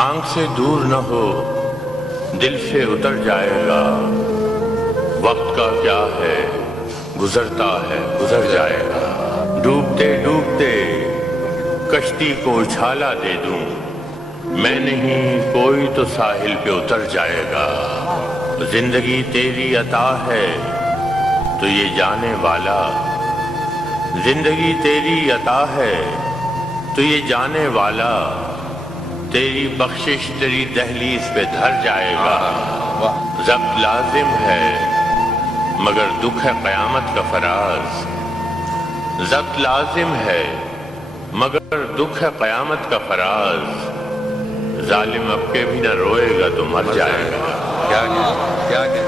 आंख से दूर न हो दिल से उतर जाएगा। वक्त का क्या है गुजरता है गुजर जाएगा। डूबते डूबते कश्ती को उछाला दे दूं, मैं नहीं कोई तो साहिल पे उतर जाएगा। जिंदगी तेरी अता है तो ये जाने वाला, जिंदगी तेरी अता है तो ये जाने वाला, तेरी बख्शिश तेरी दहलीज पे धर जाएगा। ज़ब्त लाजिम है मगर दुख है क़यामत का फराज। ज़ब्त लाजिम है मगर दुख है क़यामत का फराज। जालिम अब के भी न रोएगा तो मर जाएगा। क्या क्या क्या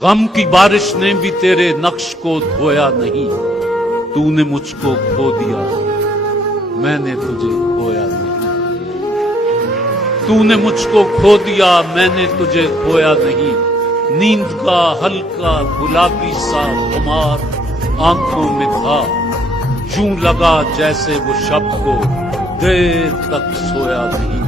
गम की बारिश ने भी तेरे नक्श को धोया नहीं। तूने मुझको खो दिया मैंने तुझे खोया नहीं। तूने मुझको खो दिया मैंने तुझे खोया नहीं। नींद का हल्का गुलाबी सा खुमार आंखों में था, यूं लगा जैसे वो शब को देर तक सोया नहीं।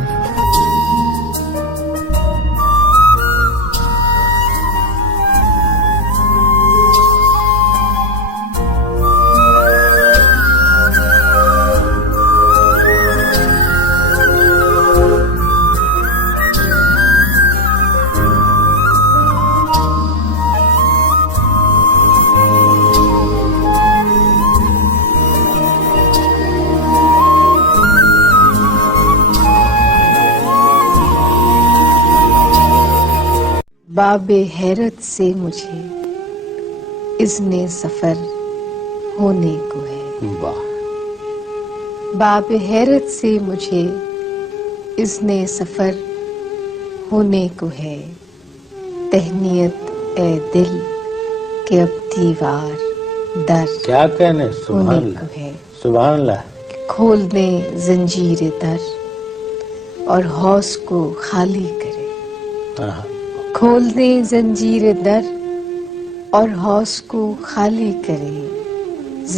बाबे हैरत से मुझे इज़्ने सफर होने को है। वाह। बाबे हैरत से मुझे इज़्ने सफर होने को है। तहनीयत ए दिल के अब दीवार दर क्या कहने होने को है। सुभान अल्लाह। खोल दे जंजीर दर और हौस को खाली करे। खोल दे जंजीर दर और हौस को खाली करे।